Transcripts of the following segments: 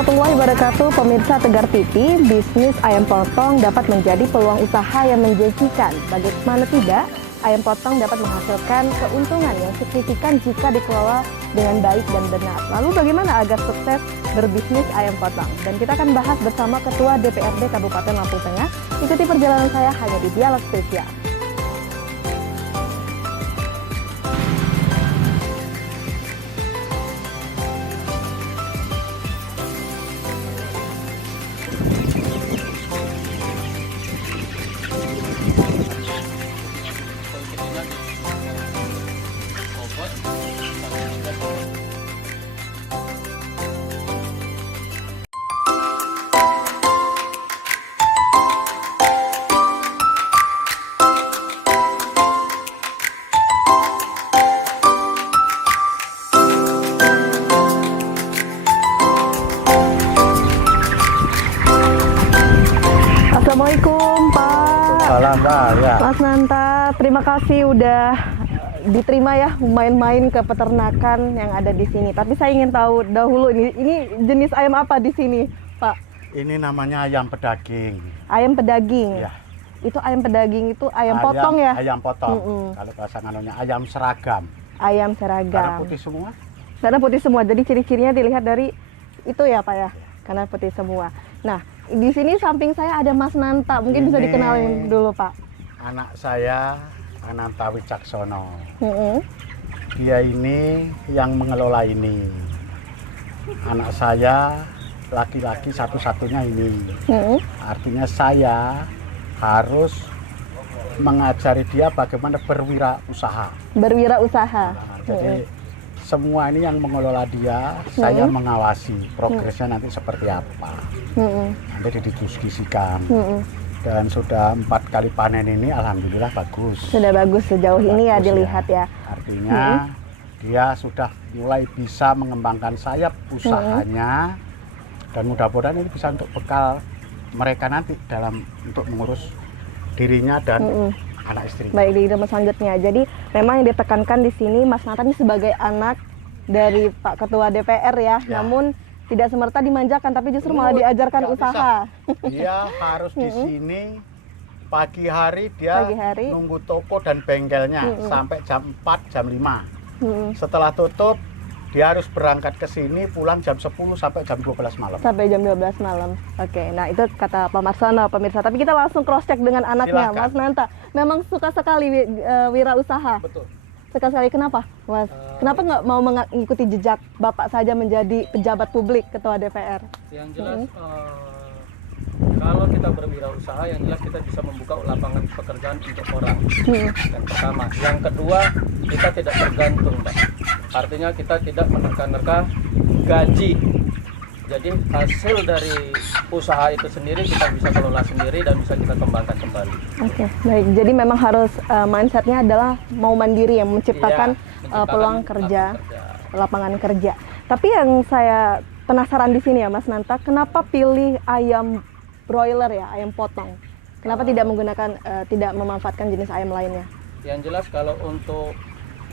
warahmatullahi wabarakatuh. Pemirsa Tegar TV, bisnis ayam potong dapat menjadi peluang usaha yang menjanjikan. Bagaimana tidak, ayam potong dapat menghasilkan keuntungan yang signifikan jika dikelola dengan baik dan benar. Lalu bagaimana agar sukses berbisnis ayam potong? Dan kita akan bahas bersama Ketua DPRD Kabupaten Lampung Tengah. Ikuti perjalanan saya hanya di Dialog Spesial. Assalamualaikum Pak. Salam Pak. Ya. Mas Nanta, terima kasih udah diterima ya main-main ke peternakan yang ada di sini. Tapi saya ingin tahu dahulu ini jenis ayam apa di sini, Pak? Ini namanya ayam pedaging. Ayam pedaging. Ya. Itu ayam pedaging itu ayam potong ya? Ayam potong. Kalau bahasa nganonya ayam seragam. Ayam seragam. Karena putih semua. Karena putih semua. Jadi ciri-cirinya dilihat dari itu ya, Pak ya. Karena putih semua. Nah, di sini samping saya ada Mas Nanta. Mungkin bisa dikenalin dulu, Pak. Anak saya Ananta Wicaksono. Dia ini yang mengelola ini. Anak saya laki-laki satu-satunya ini. Artinya saya harus mengajari dia bagaimana berwirausaha. Berwirausaha. Jadi semua ini yang mengelola dia, saya mengawasi progresnya nanti seperti apa. Nanti didiskusikan. Dan sudah 4 kali panen ini alhamdulillah bagus. Sudah bagus sejauh ini ya dilihat ya. Artinya dia sudah mulai bisa mengembangkan sayap usahanya dan mudah-mudahan ini bisa untuk bekal mereka nanti dalam untuk mengurus dirinya dan anak istri. Baik, di rumah selanjutnya. Jadi memang yang ditekankan di sini Mas Nanta ini sebagai anak dari Pak Ketua DPR ya. Namun tidak semerta dimanjakan, tapi justru malah diajarkan usaha. Dia harus di sini pagi hari dia nunggu toko dan bengkelnya sampai jam 4, jam 5. Setelah tutup, dia harus berangkat ke sini pulang jam 10 sampai jam 12 malam. Sampai jam 12 malam. Oke, nah itu kata Pak Marsono, pemirsa. Tapi kita langsung cross check dengan anaknya, Mas Nanta. Memang suka sekali wirausaha. Betul. Suka sekali, kenapa, Mas? Kenapa nggak mau mengikuti jejak Bapak saja menjadi pejabat publik, Ketua DPR? Yang jelas, kalau kita berwirausaha, yang jelas kita bisa membuka lapangan pekerjaan untuk orang. Yang pertama. Yang kedua, kita tidak tergantung, Mbak. Artinya kita tidak menerka-nerka gaji. Jadi hasil dari usaha itu sendiri kita bisa kelola sendiri dan bisa kita kembangkan kembali. Oke, baik. Jadi memang harus mindsetnya adalah mau mandiri, yang menciptakan peluang kerja, lapangan kerja. Tapi yang saya penasaran di sini ya, Mas Nanta, kenapa pilih ayam broiler ya, ayam potong? Kenapa tidak menggunakan, tidak memanfaatkan jenis ayam lainnya? Yang jelas kalau untuk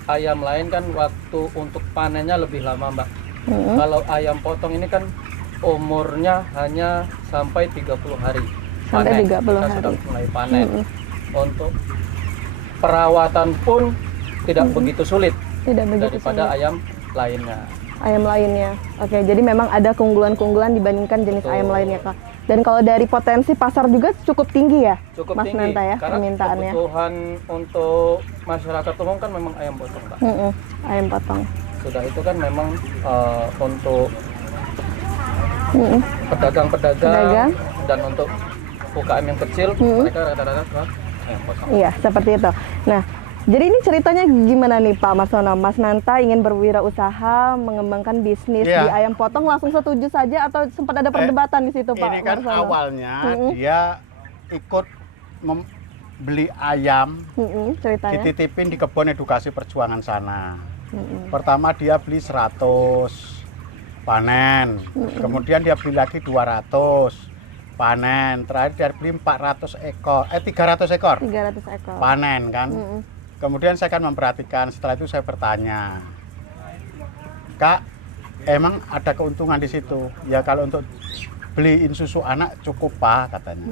ayam lain kan waktu untuk panennya lebih lama, Mbak. Kalau ayam potong ini kan umurnya hanya sampai 30 hari. Sampai 30 kita hari. sudah mulai panen. Untuk perawatan pun tidak begitu sulit daripada ayam lainnya. Ayam lainnya. Oke, jadi memang ada keunggulan-keunggulan dibandingkan jenis ayam lainnya, Kak. Dan kalau dari potensi pasar juga cukup tinggi ya, cukup Mas tinggi, Nanta ya, karena permintaannya. Kebutuhan untuk masyarakat umum kan memang ayam potong, Mbak. Ayam potong. Sudah itu kan memang untuk pedagang-pedagang dan untuk UKM yang kecil mereka rata-rata ayam potong. Iya, seperti itu. Nah, jadi ini ceritanya gimana nih Pak Marsono? Mas Nanta ingin berwirausaha, mengembangkan bisnis di ayam potong, langsung setuju saja atau sempat ada perdebatan di situ Pak Ini kan Marsono? awalnya dia ikut beli ayam, ceritanya. dititipin di kebun edukasi perjuangan sana. Pertama dia beli 100, panen. Kemudian dia beli lagi 200, panen. Terakhir dia beli 400 ekor, 300 ekor. 300 ekor. Panen kan. Kemudian saya kan memperhatikan, setelah itu saya bertanya, Kak, emang ada keuntungan di situ. Ya kalau untuk beliin susu anak cukup Pak katanya.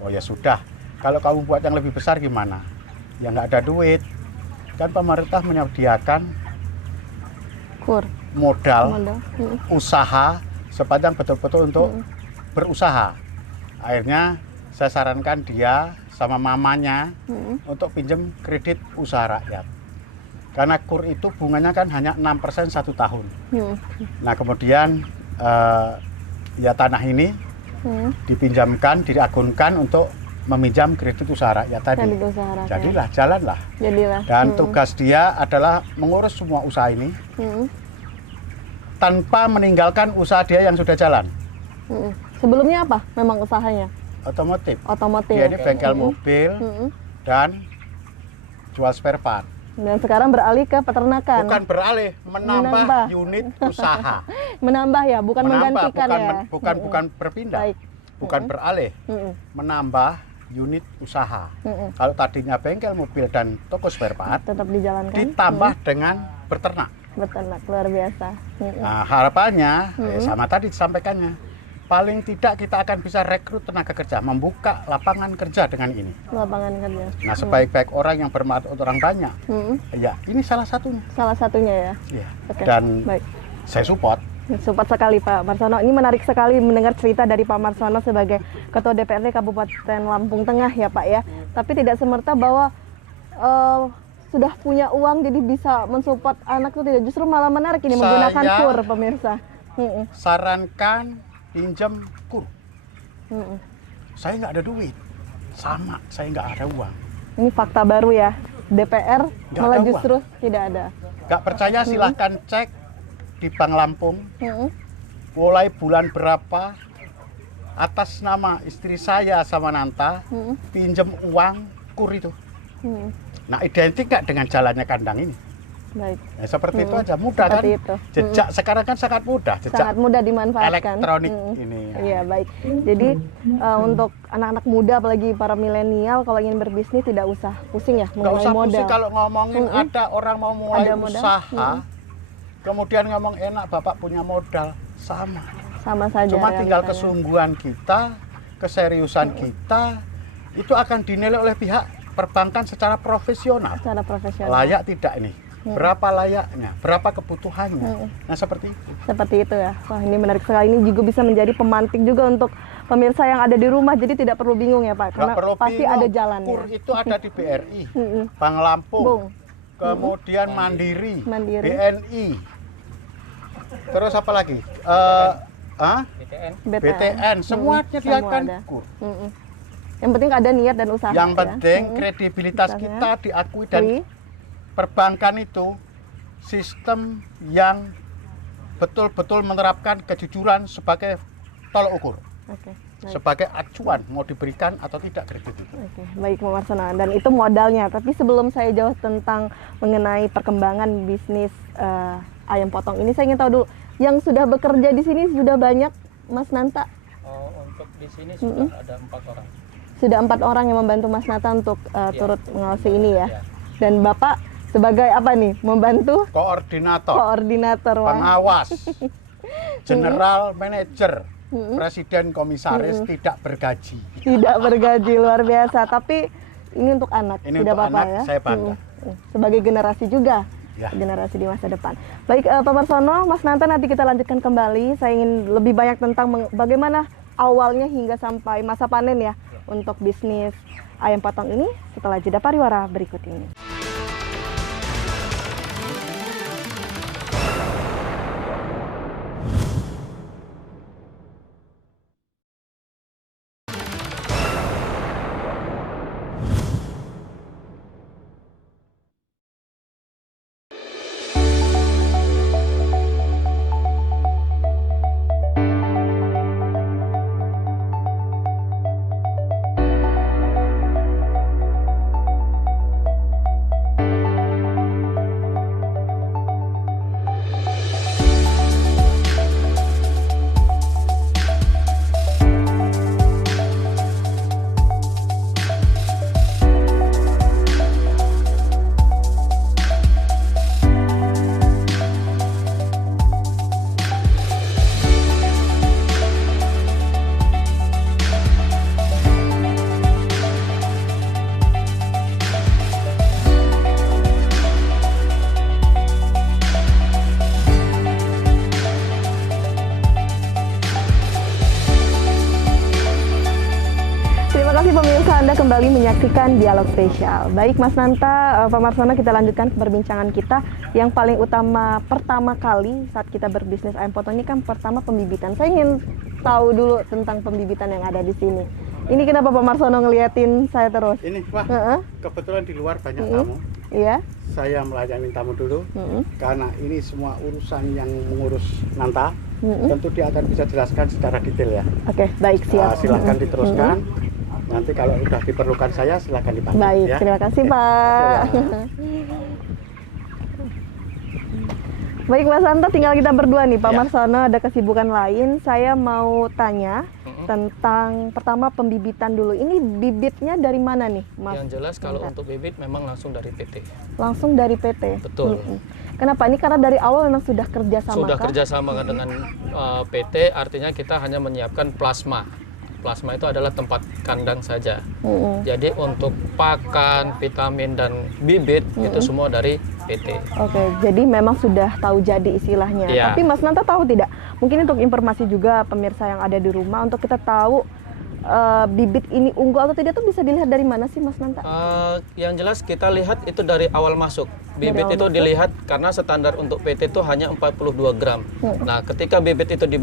Oh ya sudah. Kalau kamu buat yang lebih besar gimana? Ya nggak ada duit. Kan pemerintah menyediakan modal. Usaha sepanjang betul-betul untuk berusaha. Akhirnya saya sarankan dia sama mamanya untuk pinjam kredit usaha rakyat. Karena KUR itu bunganya kan hanya 6% 1 tahun. Nah kemudian ya tanah ini dipinjamkan, diagunkan untuk meminjam kredit usaha rakyat tadi. Jadilah, jalanlah. Dan tugas dia adalah mengurus semua usaha ini tanpa meninggalkan usaha dia yang sudah jalan. Sebelumnya apa memang usahanya? Otomotif. Otomotif. Dia ini bengkel mobil dan jual spare part. Dan sekarang beralih ke peternakan. Bukan beralih, menambah unit usaha. Menambah ya, bukan menggantikan ya. Bukan berpindah. Baik. Bukan beralih. Menambah unit usaha. Kalau tadinya bengkel mobil dan toko spare part, tetap dijalankan. Ditambah dengan berternak. Beternak, luar biasa. Nah, harapannya sama tadi disampaikannya. Paling tidak kita akan bisa rekrut tenaga kerja, membuka lapangan kerja dengan ini. Lapangan kerja. Nah, sebaik-baik orang yang bermanfaat untuk orang banyak. Ya, ini salah satunya. Salah satunya ya. Iya. Okay. Dan baik. Saya support. Support sekali Pak Marsono. Ini menarik sekali mendengar cerita dari Pak Marsono sebagai Ketua DPRD Kabupaten Lampung Tengah ya Pak ya. Tapi tidak semerta bahwa sudah punya uang jadi bisa mensupport anak itu tidak, justru malah menarik ini menggunakan KUR pemirsa. Sarankan pinjam KUR. Saya nggak ada duit, sama saya nggak ada uang. Ini fakta baru ya, DPR gak malah justru uang. Tidak ada. Nggak percaya silahkan cek di Bank Lampung, mulai bulan berapa atas nama istri saya sama Nanta pinjam uang KUR itu. Nah, identik nggak dengan jalannya kandang ini? Baik. Ya, seperti itu aja, mudah seperti kan? Itu. Jejak sekarang kan sangat mudah. Sangat mudah dimanfaatkan. Elektronik ini. Ya. Iya, baik. Jadi untuk anak-anak muda, apalagi para milenial, kalau ingin berbisnis tidak usah pusing ya mengenai usah modal. Pusing kalau ngomongin ada orang mau mulai usaha, kemudian ngomong enak Bapak punya modal, sama. Sama saja. Cuma tinggal kesungguhan kita, keseriusan kita, itu akan dinilai oleh pihak perbankan secara profesional. Secara profesional. Layak tidak ini? Berapa layaknya? Berapa kebutuhannya? Nah, seperti itu. Seperti itu ya. Wah, ini menarik sekali. Ini juga bisa menjadi pemantik juga untuk pemirsa yang ada di rumah. Jadi tidak perlu bingung ya Pak, karena pasti ada jalannya. KUR itu ada di BRI, Bank Lampung, kemudian Mandiri, BNI. Terus apa lagi? BTN. Semua disediakan KUR. Yang penting ada niat dan usaha. Yang penting kredibilitas kita diakui dan perbankan itu sistem yang betul-betul menerapkan kejujuran sebagai tolok ukur. Sebagai acuan mau diberikan atau tidak kredit itu. Baik Pak Marsono, dan itu modalnya. Tapi sebelum saya jauh tentang mengenai perkembangan bisnis ayam potong ini, saya ingin tahu dulu, yang sudah bekerja di sini sudah banyak Mas Nanta? Untuk di sini sudah ada 4 orang. Sudah 4 orang yang membantu Mas Nanta untuk turut mengawasi ini ya. Dan Bapak sebagai apa nih? Membantu? Koordinator, wah. pengawas, general manager, presiden komisaris, tidak bergaji. Tidak bergaji, luar biasa. Tapi ini untuk anak, ini tidak apa-apa ya? Saya bangga. Sebagai generasi juga, generasi di masa depan. Baik Pak Marsono, Mas Nanta, nanti kita lanjutkan kembali. Saya ingin lebih banyak tentang bagaimana awalnya hingga sampai masa panen ya untuk bisnis ayam potong ini setelah jeda pariwara berikut ini. kembali menyaksikan Dialog Spesial. Baik Mas Nanta, Pak Marsono, kita lanjutkan perbincangan kita. Yang paling utama pertama kali saat kita berbisnis ayam potong ini kan pertama pembibitan. Saya ingin tahu dulu tentang pembibitan yang ada di sini. Ini kenapa Pak Marsono ngeliatin saya terus? Ini Pak, kebetulan di luar banyak tamu. Iya. Saya melayani tamu dulu, karena ini semua urusan yang mengurus Nanta. Tentu dia akan bisa jelaskan secara detail ya. Oke, baik, siap. Silahkan diteruskan. Nanti kalau sudah diperlukan saya silahkan dipanggil. Baik, ya. terima kasih Pak. Baik Mas Nanta, tinggal kita berdua nih. Pak Marsono ada kesibukan lain. Saya mau tanya tentang pertama pembibitan dulu. Ini bibitnya dari mana nih, Mas? Yang jelas kalau untuk bibit memang langsung dari PT. Langsung dari PT. Betul. Kenapa? Ini karena dari awal memang sudah kerjasama. Sudah kerjasama dengan PT, artinya kita hanya menyiapkan plasma. Plasma itu adalah tempat kandang saja. Jadi untuk pakan, vitamin dan bibit itu semua dari PT. Oke, jadi memang sudah tahu jadi istilahnya. Ya. Tapi Mas Nanta tahu tidak? Mungkin untuk informasi juga pemirsa yang ada di rumah untuk kita tahu bibit ini unggul atau tidak, itu bisa dilihat dari mana sih Mas Nanta? Yang jelas kita lihat itu dari awal masuk. Bibit itu dilihat karena standar untuk PT itu hanya 42 gram. Nah, ketika bibit itu di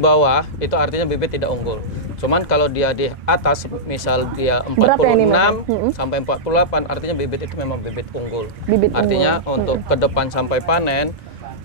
bawah itu artinya bibit tidak unggul. Cuman kalau dia di atas, misal dia 46 sampai 48, artinya bibit itu memang bibit unggul. Artinya untuk ke depan sampai panen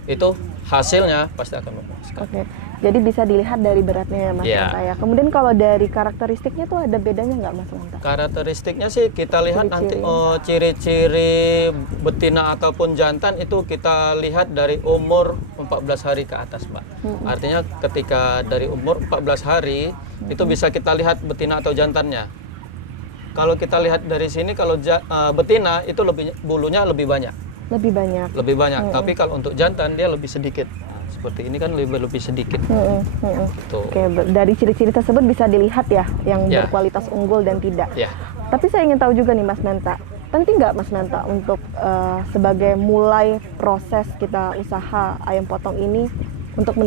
itu hasilnya pasti akan memuaskan. Oke. Jadi bisa dilihat dari beratnya ya Mas Nanta ya. Kemudian kalau dari karakteristiknya tuh ada bedanya nggak Mas Nanta? Karakteristiknya sih kita lihat nanti ciri-ciri betina ataupun jantan itu kita lihat dari umur 14 hari ke atas, Mbak. Artinya ketika dari umur 14 hari itu bisa kita lihat betina atau jantannya. Kalau kita lihat dari sini, kalau betina itu bulunya lebih banyak. Lebih banyak. Tapi kalau untuk jantan dia lebih sedikit. Seperti ini kan lebih sedikit. Oke, dari ciri-ciri tersebut bisa dilihat ya yang berkualitas unggul dan tidak. Tapi saya ingin tahu juga nih Mas Nanta, penting nggak Mas Nanta untuk sebagai mulai proses kita usaha ayam potong ini untuk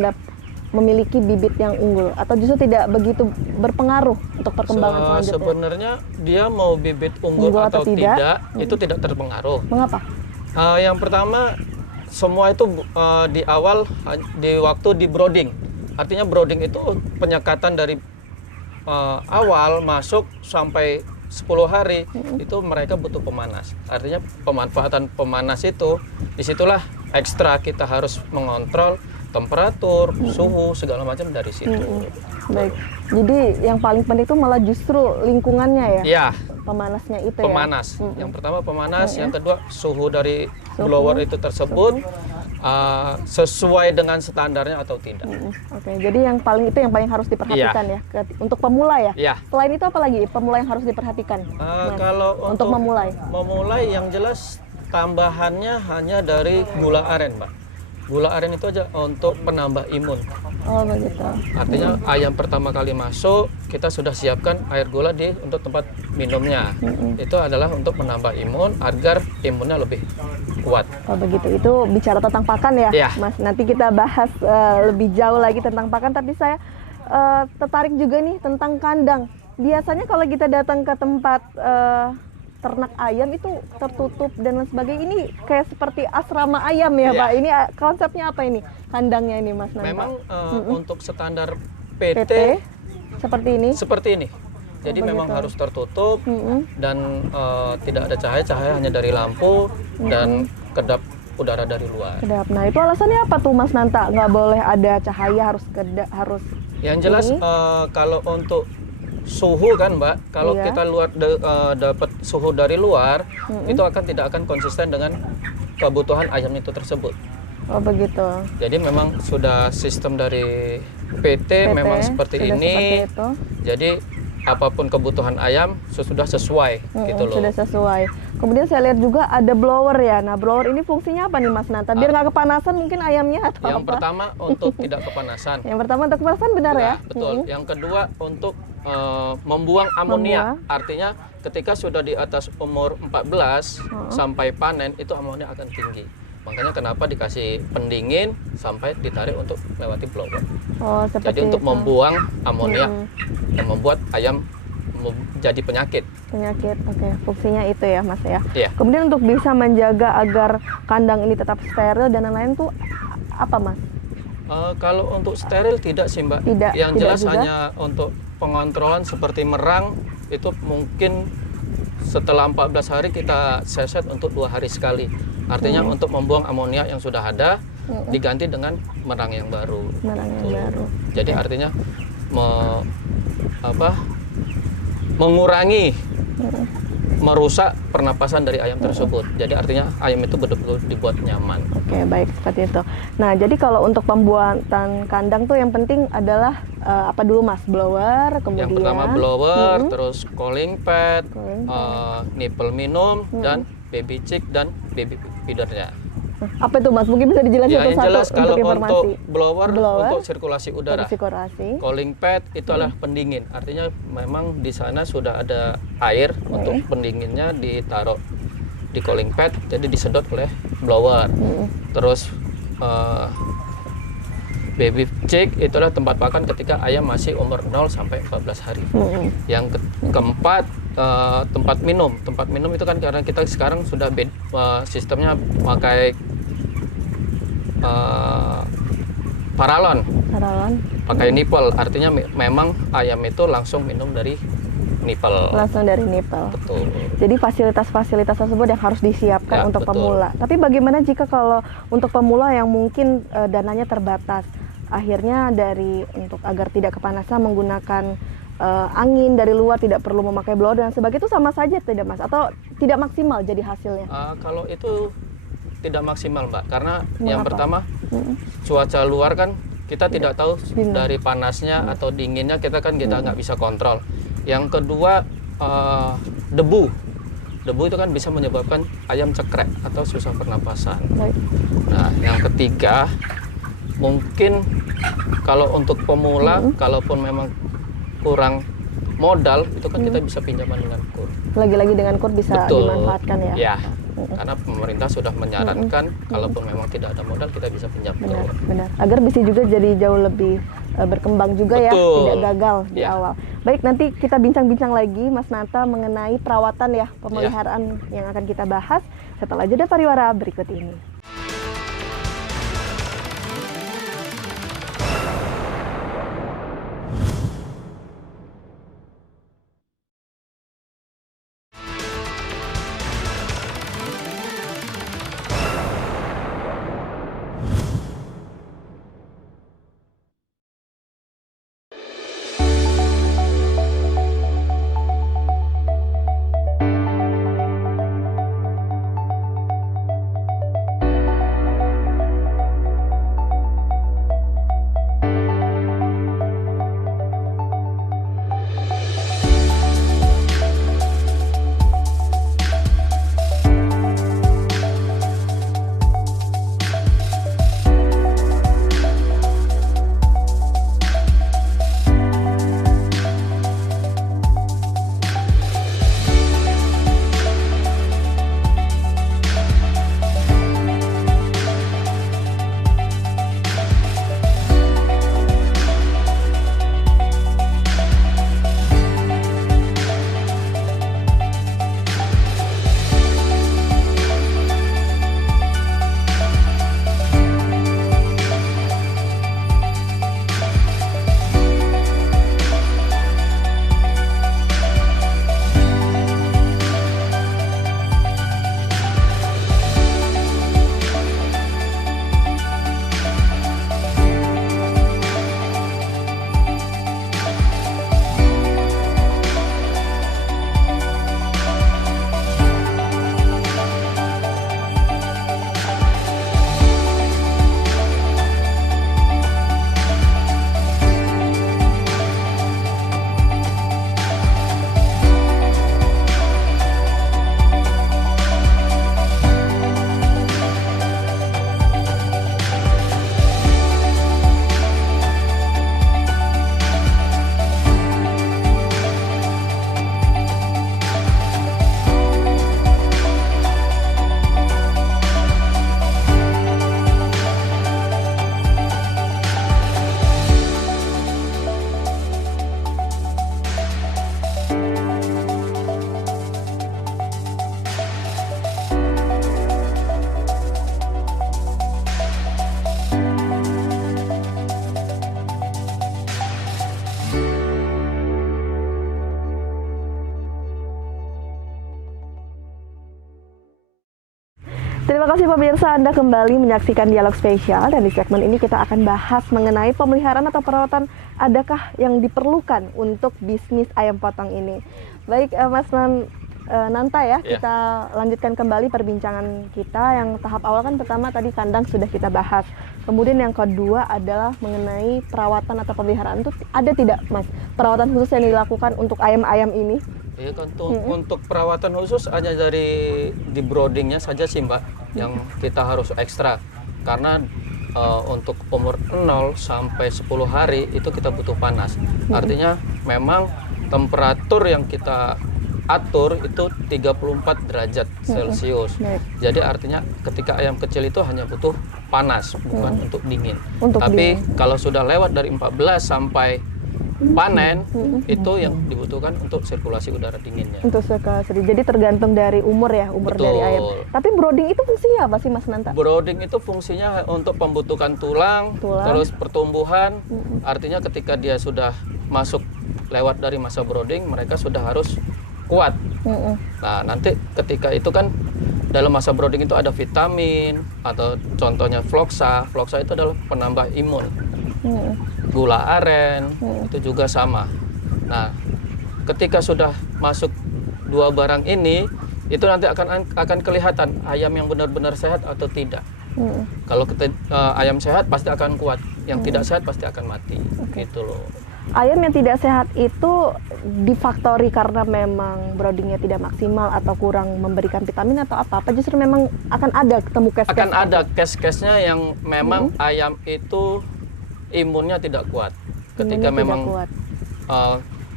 memiliki bibit yang unggul, atau justru tidak begitu berpengaruh untuk perkembangan selanjutnya? Sebenarnya dia mau bibit unggul atau tidak itu tidak terpengaruh. Mengapa? Yang pertama, semua itu di awal, di waktu di brooding. Artinya brooding itu penyekatan dari awal masuk sampai 10 hari itu mereka butuh pemanas. Artinya pemanfaatan pemanas itu disitulah ekstra kita harus mengontrol temperatur, suhu, segala macam dari situ. Baik. Jadi yang paling penting itu malah justru lingkungannya ya? Iya. Pemanasnya itu pemanas. Yang pertama pemanas, yang kedua suhu dari blower itu tersebut sesuai dengan standarnya atau tidak. Oke, jadi yang paling harus diperhatikan ya untuk pemula ya. Selain itu apa lagi pemula yang harus diperhatikan? Kalau untuk memulai yang jelas tambahannya hanya dari gula aren, Mbak. Gula aren itu aja untuk penambah imun. Oh begitu. Artinya ayam pertama kali masuk kita sudah siapkan air gula untuk tempat minumnya. Itu adalah untuk menambah imun agar imunnya lebih kuat. Oh begitu. Itu bicara tentang pakan ya, Mas. Nanti kita bahas lebih jauh lagi tentang pakan. Tapi saya tertarik juga nih tentang kandang. Biasanya kalau kita datang ke tempat ternak ayam itu tertutup dan lain sebagainya, ini kayak seperti asrama ayam ya Pak. Ini konsepnya apa ini kandangnya ini Mas Nanta? Memang untuk standar PT seperti ini. Jadi memang harus tertutup dan tidak ada cahaya hanya dari lampu dan kedap udara dari luar. Kedap. Nah itu alasannya apa tuh Mas Nanta? Nggak boleh ada cahaya, harus. Yang jelas kalau untuk suhu kan Mbak, kalau kita dapat suhu dari luar, itu tidak akan konsisten dengan kebutuhan ayam itu tersebut. Oh begitu. Jadi memang sudah sistem dari PT memang seperti ini. Jadi apapun kebutuhan ayam sudah sesuai gitu loh. Sudah sesuai. Kemudian saya lihat juga ada blower ya. Nah blower ini fungsinya apa nih Mas Nanta? Biar nggak kepanasan mungkin ayamnya atau yang apa? pertama untuk tidak kepanasan. Yang pertama untuk kepanasan benar ya? Betul. Yang kedua untuk membuang amonia. Artinya ketika sudah di atas umur 14 sampai panen itu amonia akan tinggi. Makanya kenapa dikasih pendingin sampai ditarik untuk melewati blower. Oh, seperti jadi untuk membuang amonia dan membuat ayam jadi penyakit. Penyakit, oke. Fungsinya itu ya Mas ya. Iya. Kemudian untuk bisa menjaga agar kandang ini tetap steril dan lain-lain tuh apa Mas? Kalau untuk steril tidak sih Mbak. Tidak. Yang tidak jelas juga? hanya untuk pengontrolan seperti merang itu mungkin setelah 14 hari kita seset untuk 2 hari sekali. Artinya untuk membuang amonia yang sudah ada diganti dengan merang yang baru. Merang yang baru. Jadi artinya mengurangi merusak pernapasan dari ayam tersebut. Jadi artinya ayam itu betul-betul dibuat nyaman. Oke, baik seperti itu. Nah, jadi kalau untuk pembuatan kandang tuh yang penting adalah apa dulu Mas? Blower, kemudian Yang pertama blower, terus cooling pad, nipple minum, dan baby chick dan baby feedernya. Apa itu Mas? Mungkin bisa dijelaskan Ya, yang satu-satu jelas kalau untuk informasi. untuk blower untuk sirkulasi udara. Sirkulasi. Cooling pad itu adalah pendingin. Artinya memang di sana sudah ada air untuk pendinginnya ditaruh di cooling pad, jadi disedot oleh blower. Terus baby chick itu adalah tempat pakan ketika ayam masih umur 0 sampai 14 hari. Yang keempat tempat minum. Tempat minum itu kan karena kita sekarang sudah sistemnya pakai paralon, pakai nipple, artinya memang ayam itu langsung minum dari nipple. Langsung dari nipple. Betul. Jadi fasilitas-fasilitas tersebut yang harus disiapkan Ya, untuk betul. pemula. Tapi bagaimana jika kalau untuk pemula yang mungkin dananya terbatas, akhirnya untuk agar tidak kepanasan menggunakan angin dari luar, tidak perlu memakai blower dan sebagainya, itu sama saja tidak Mas? Atau tidak maksimal jadi hasilnya? Kalau itu tidak maksimal Mbak, karena yang Mengapa? pertama cuaca luar kan kita tidak tahu dari panasnya atau dinginnya kita nggak bisa kontrol. Yang kedua debu itu kan bisa menyebabkan ayam cekrek atau susah pernapasan. Baik. Nah yang ketiga mungkin kalau untuk pemula kalaupun memang kurang modal itu kan kita bisa pinjaman dengan kur. Lagi-lagi dengan kur bisa Betul. dimanfaatkan ya? Ya, karena pemerintah sudah menyarankan kalaupun memang tidak ada modal kita bisa pinjam Benar, kur. benar. Agar bisa juga jadi jauh lebih berkembang juga ya, Betul. tidak gagal di Ya. awal. Baik, nanti kita bincang-bincang lagi Mas Nata mengenai perawatan ya, pemeliharaan yang akan kita bahas setelah jeda pariwara berikut ini. Terima kasih pemirsa, Anda kembali menyaksikan Dialog Spesial, dan di segmen ini kita akan bahas mengenai pemeliharaan atau perawatan adakah yang diperlukan untuk bisnis ayam potong ini. Baik, Mas Nanta ya, kita lanjutkan kembali perbincangan kita. Yang tahap awal kan pertama tadi kandang sudah kita bahas. Kemudian yang kedua adalah mengenai perawatan atau pemeliharaan. Itu ada tidak, Mas, perawatan khusus yang dilakukan untuk ayam-ayam ini? Ya, untuk perawatan khusus hanya dari di broodingnya saja sih, Mbak, yang kita harus ekstra. Karena untuk umur 0 sampai 10 hari itu kita butuh panas. Artinya memang temperatur yang kita atur itu 34 derajat Celcius. Jadi artinya ketika ayam kecil itu hanya butuh panas, bukan untuk dingin. Tapi kalau sudah lewat dari 14 sampai panen, itu yang dibutuhkan untuk sirkulasi udara dinginnya. Untuk sirkulasi. Jadi tergantung dari umur ya, umur dari ayam. Tapi brooding itu fungsinya apa sih, Mas Nanta? Brooding itu fungsinya untuk pembentukan tulang. Terus pertumbuhan. Artinya ketika dia sudah masuk lewat dari masa brooding, mereka sudah harus kuat. Nah, nanti ketika itu kan dalam masa brooding itu ada vitamin atau contohnya Floxa. Floxa itu adalah penambah imun. Gula aren itu juga sama. Nah, ketika sudah masuk dua barang ini, itu nanti akan kelihatan ayam yang benar-benar sehat atau tidak. Kalau ayam sehat pasti akan kuat, yang tidak sehat pasti akan mati. Gitu loh. Ayam yang tidak sehat itu difaktori karena memang broodingnya tidak maksimal atau kurang memberikan vitamin atau apa? Apa justru memang akan ada ketemu case-case? Akan ada case-case-nya yang memang ayam itu imunnya tidak kuat. Ketika memang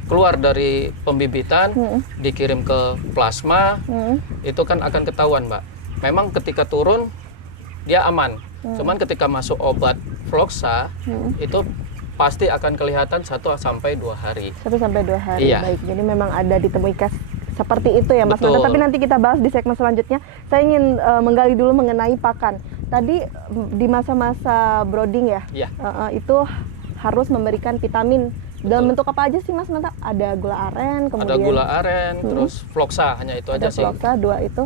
keluar dari pembibitan, dikirim ke plasma, itu kan akan ketahuan, Mbak. Memang ketika turun, dia aman. Cuman ketika masuk obat Floxa, itu pasti akan kelihatan 1 sampai 2 hari. 1 sampai 2 hari, iya. Baik. Jadi memang ada ditemui case seperti itu ya, Mas Nanta. Tapi nanti kita bahas di segmen selanjutnya. Saya ingin menggali dulu mengenai pakan. Tadi di masa-masa brooding ya, itu harus memberikan vitamin. Dalam bentuk apa aja sih, Mas Nanta? Ada gula aren, kemudian ada gula aren, terus Floxa, hanya itu aja sih. Floxa, 2 itu.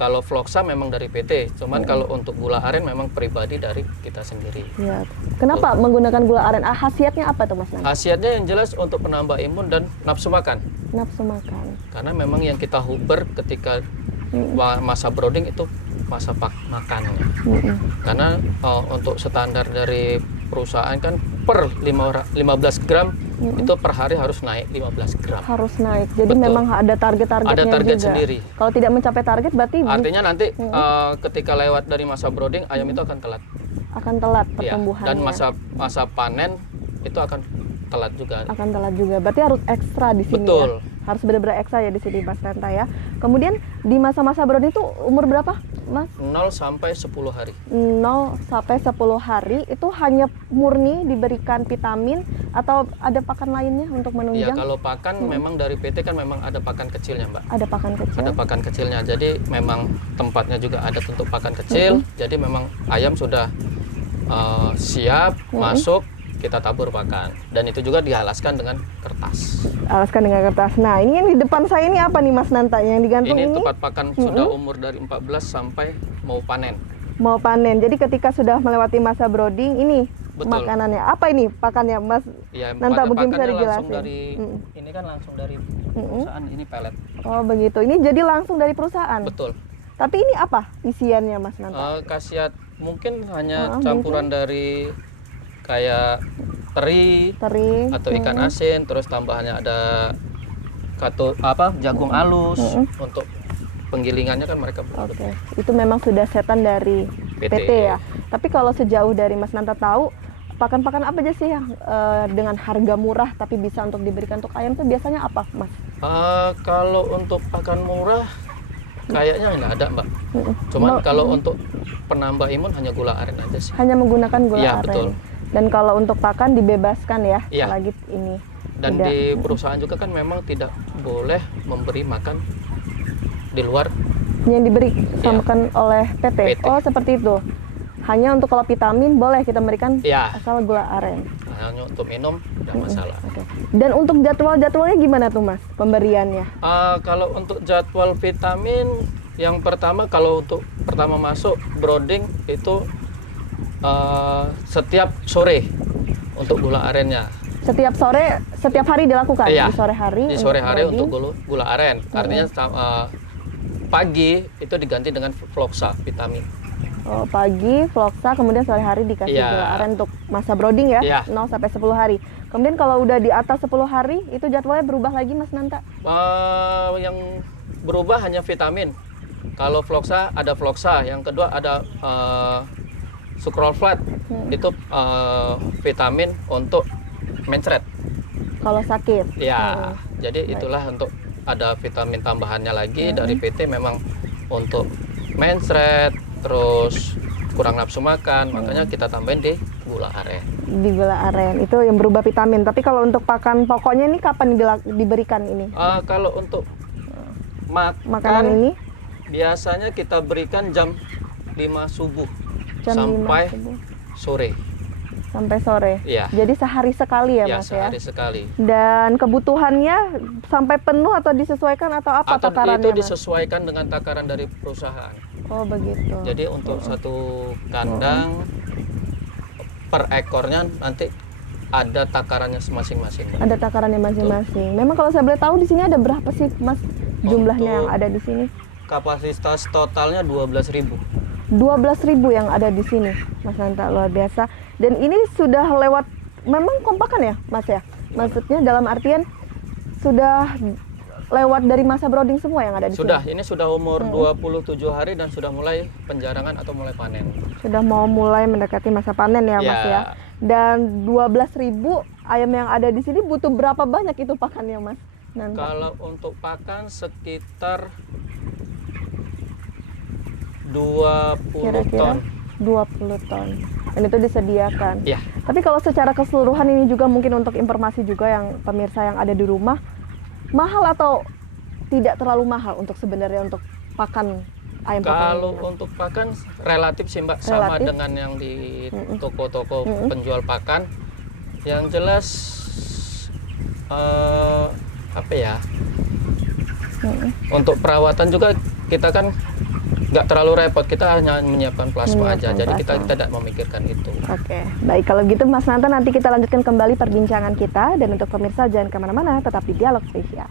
Kalau Floxa memang dari PT, cuman kalau untuk gula aren memang pribadi dari kita sendiri. Ya. Kenapa menggunakan gula aren? Khasiatnya apa tuh, Mas Nanta? Khasiatnya yang jelas untuk penambah imun dan nafsu makan. Nafsu makan. Karena memang yang kita huber ketika masa brooding itu masa makannya. Karena untuk standar dari perusahaan kan per 15 gram itu per hari harus naik 15 gram. Harus naik. Jadi memang ada target-targetnya juga. Ada target sendiri. Kalau tidak mencapai target berarti artinya nanti ketika lewat dari masa brooding ayam itu akan telat. Akan telat pertumbuhannya. Dan masa panen itu akan telat juga. Akan telat juga. Berarti harus ekstra di sini. Betul. Ya. Harus benar-benar ekstra ya di sini, Mas Nanta ya. Kemudian di masa-masa brooding itu umur berapa, Mas? 0 sampai 10 hari. 0 sampai 10 hari itu hanya murni diberikan vitamin atau ada pakan lainnya untuk menunjang? Iya, kalau pakan memang dari PT kan memang ada pakan kecilnya, Mbak. Ada pakan kecil? Ada pakan kecilnya. Jadi memang tempatnya juga ada untuk pakan kecil. Jadi memang ayam sudah siap masuk, kita tabur pakan. Dan itu juga dialaskan dengan kertas. Alaskan dengan kertas. Nah, ini yang di depan saya ini apa nih, Mas Nanta? Yang digantung ini? Ini tempat pakan sudah umur dari 14 sampai mau panen. Mau panen. Jadi ketika sudah melewati masa brooding, ini makanannya. Apa ini pakannya, Mas Ya, Nanta? Mungkin bisa dijelasin. Ini kan langsung dari perusahaan, ini pelet. Oh, begitu. Ini jadi langsung dari perusahaan? Betul. Tapi ini apa isiannya, Mas Nanta? Khasiat mungkin hanya campuran dari kayak teri atau ikan asin, terus tambahannya ada jagung halus untuk penggilingannya kan mereka. Oke. Itu memang sudah setan dari PT ya. Tapi kalau sejauh dari Mas Nanta tahu, pakan-pakan apa aja sih yang dengan harga murah tapi bisa untuk diberikan untuk ayam itu biasanya apa, Mas? Kalau untuk pakan murah kayaknya nggak ada, Mbak. Cuman kalau untuk penambah imun hanya gula aren aja sih. Hanya menggunakan gula aren. Betul. Dan kalau untuk pakan dibebaskan ya, iya. Lagi ini. Dan tidak. Di perusahaan juga kan memang tidak boleh memberi makan di luar yang diberi makan oleh PT. Oh, seperti itu. Hanya untuk kalau vitamin boleh kita berikan asal gula aren. Hanya untuk minum tidak masalah. Dan untuk jadwalnya gimana tuh, Mas, pemberiannya? Kalau untuk jadwal vitamin Yang pertama, kalau untuk pertama masuk brooding itu setiap sore untuk gula arennya. Setiap sore, setiap hari dilakukan? Iya, di sore hari? Di sore hari brooding. untuk gula aren. Artinya pagi itu diganti dengan Floxa vitamin. Oh, pagi Floxa, kemudian sore hari dikasih gula aren untuk masa brooding ya? Iya. 0 sampai 10 hari. Kemudian kalau udah di atas 10 hari, itu jadwalnya berubah lagi Mas Nanta? Yang berubah hanya vitamin. Kalau Floxa ada Floxa, yang kedua ada sucralfate. Itu vitamin untuk mencret. Kalau sakit? Ya, jadi itulah untuk ada vitamin tambahannya lagi dari PT memang untuk mencret, terus kurang nafsu makan, makanya kita tambahin di gula aren. Di gula aren, itu yang berubah vitamin. Tapi kalau untuk pakan pokoknya ini kapan diberikan ini? Kalau untuk makanan ini? Biasanya kita berikan jam 5 subuh sampai 5 subuh. Sore. Sampai sore? Iya. Jadi sehari sekali ya Mas ya? Sehari sekali. Dan kebutuhannya sampai penuh atau disesuaikan atau apa atau takarannya itu Mas? disesuaikan dengan takaran dari perusahaan. Oh begitu. Jadi untuk satu kandang per ekornya nanti ada takarannya masing-masing. Ada takarannya masing-masing. Memang kalau saya boleh tahu di sini ada berapa sih Mas jumlahnya yang ada di sini? Kapasitas totalnya 12.000. 12.000 yang ada di sini, Mas Nanta, luar biasa. Dan ini sudah lewat, memang kompakan ya, Mas ya? Maksudnya dalam artian sudah lewat dari masa brooding semua yang ada di Sudah, sini? ini sudah umur 27 hari dan sudah mulai penjarangan atau mulai panen. Sudah mau mulai mendekati masa panen ya, Mas ya? Dan 12.000 ayam yang ada di sini butuh berapa banyak itu pakannya, Mas Nanta? Kalau untuk pakan sekitar 20 Kira-kira ton. 20 ton. Dan itu disediakan. Iya. Tapi kalau secara keseluruhan ini juga mungkin untuk informasi juga yang pemirsa yang ada di rumah, mahal atau tidak terlalu mahal untuk sebenarnya untuk pakan ayam potong? Kalau untuk pakan relatif sih Mbak, sama dengan yang di toko-toko penjual pakan. Yang jelas apa ya? Untuk perawatan juga kita kan nggak terlalu repot, kita hanya menyiapkan plasma aja, jadi kita tidak memikirkan itu. Oke, baik, kalau gitu Mas Nanta, nanti kita lanjutkan kembali perbincangan kita, dan untuk pemirsa jangan kemana-mana, tetap di Dialog Spesial.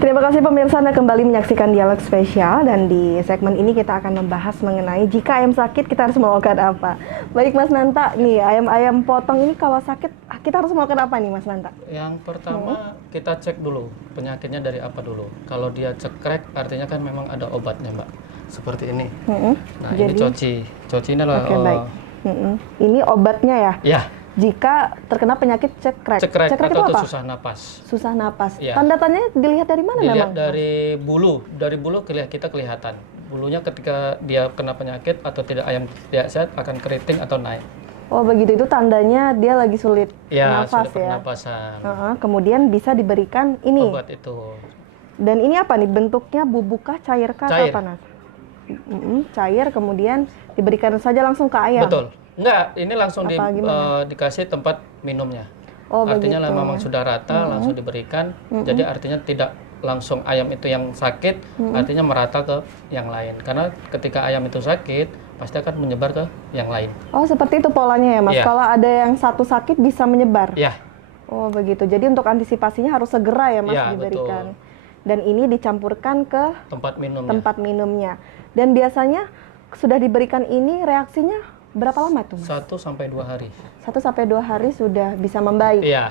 Terima kasih pemirsa, Anda kembali menyaksikan Dialog Spesial, dan di segmen ini kita akan membahas mengenai jika ayam sakit kita harus melakukan apa. Baik Mas Nanta, nih ayam-ayam potong ini kalau sakit kita harus melakukan apa nih Mas Nanta? Yang pertama kita cek dulu penyakitnya dari apa dulu. Kalau dia cekrek artinya kan memang ada obatnya Mbak, seperti ini. Nah jadi, ini coci ini adalah ini obatnya ya? Ya. Jika terkena penyakit cekrek. Cekrek itu atau apa? susah napas. Susah napas. Ya. Tanda-tandanya dilihat dari mana dilihat memang? Dari bulu. Dari bulu kita kelihatan. Bulunya ketika dia kena penyakit atau tidak ayam tidak sehat akan keriting atau naik. Oh begitu, itu tandanya dia lagi sulit nafas sulit ya? pernapasan. Kemudian bisa diberikan ini. Obat itu. Dan ini apa nih? Bentuknya bubukkah, cairkah, Cair. atau apa Nas? Cair, kemudian diberikan saja langsung ke ayam? Betul. Enggak, ini langsung dikasih tempat minumnya. Oh, artinya begitu. memang sudah rata, langsung diberikan. Jadi artinya tidak langsung ayam itu yang sakit, artinya merata ke yang lain. Karena ketika ayam itu sakit, pasti akan menyebar ke yang lain. Oh, seperti itu polanya ya Mas? Iya. Kalau ada yang satu sakit bisa menyebar? Iya. Oh, begitu. Jadi untuk antisipasinya harus segera ya Mas Iya, diberikan. betul. Dan ini dicampurkan ke tempat minumnya. Dan biasanya sudah diberikan ini reaksinya berapa lama tuh Mas? 1 sampai 2 hari. 1 sampai 2 hari sudah bisa membaik. Iya.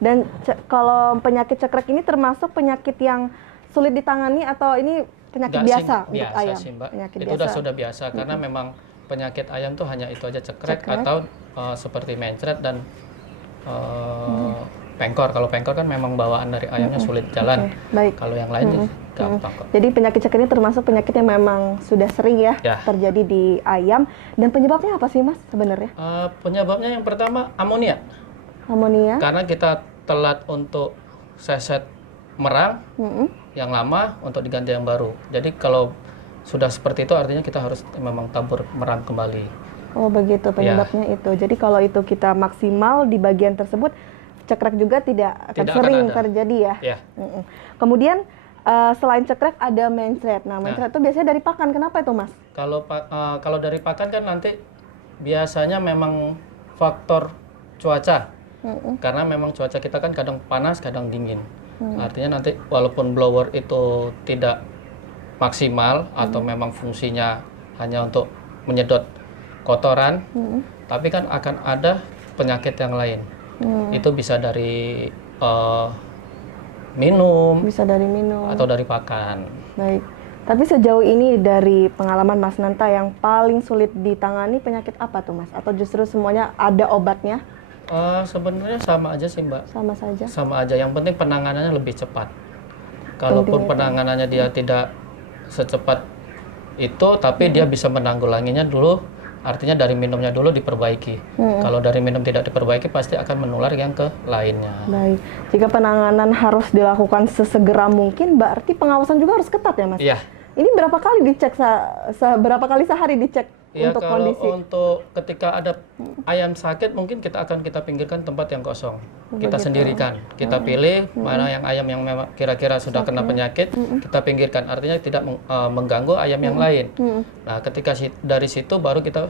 Dan kalau penyakit cekrek ini termasuk penyakit yang sulit ditangani atau ini penyakit biasa untuk biasa ayam? Sih, Mbak. Penyakit itu biasa. sudah biasa karena memang penyakit ayam tuh hanya itu aja cekrek. Atau seperti mencret dan pengkor. Kalau pengkor kan memang bawaan dari ayamnya sulit jalan. Baik. Kalau yang lain gampang kok. Jadi penyakit cekrek ini termasuk penyakit yang memang sudah sering ya terjadi di ayam. Dan penyebabnya apa sih Mas sebenarnya? Penyebabnya yang pertama amonia. Amonia? Karena kita telat untuk seset merang yang lama untuk diganti yang baru. Jadi kalau sudah seperti itu artinya kita harus memang tabur merang kembali. Oh begitu penyebabnya itu. Jadi kalau itu kita maksimal di bagian tersebut, cekrek juga tidak akan sering terjadi ya. Ya. Kemudian selain cekrek ada mencret. Nah mencret itu biasanya dari pakan. Kenapa itu Mas? Kalau dari pakan kan nanti biasanya memang faktor cuaca. Karena memang cuaca kita kan kadang panas, kadang dingin. Artinya nanti walaupun blower itu tidak maksimal atau memang fungsinya hanya untuk menyedot kotoran, tapi kan akan ada penyakit yang lain. Itu bisa dari minum, atau dari pakan. Baik. Tapi sejauh ini dari pengalaman Mas Nanta yang paling sulit ditangani penyakit apa tuh Mas? Atau justru semuanya ada obatnya? Sebenarnya sama aja sih Mbak. Sama saja? Sama aja, yang penting penanganannya lebih cepat. Kalaupun penanganannya dia tidak secepat itu, tapi dia bisa menanggulanginya dulu, artinya dari minumnya dulu diperbaiki. Kalau dari minum tidak diperbaiki, pasti akan menular yang ke lainnya. Baik, jika penanganan harus dilakukan sesegera mungkin, berarti pengawasan juga harus ketat ya Mas? Iya. Ini berapa kali dicek, berapa kali sehari dicek Ya, untuk kalau kondisi? untuk ketika ada ayam sakit mungkin kita pinggirkan tempat yang kosong. Kita sendirikan, kita pilih mana yang ayam yang memang kira-kira sudah kena penyakit, kita pinggirkan. Artinya tidak mengganggu ayam yang lain. Nah, ketika dari situ baru kita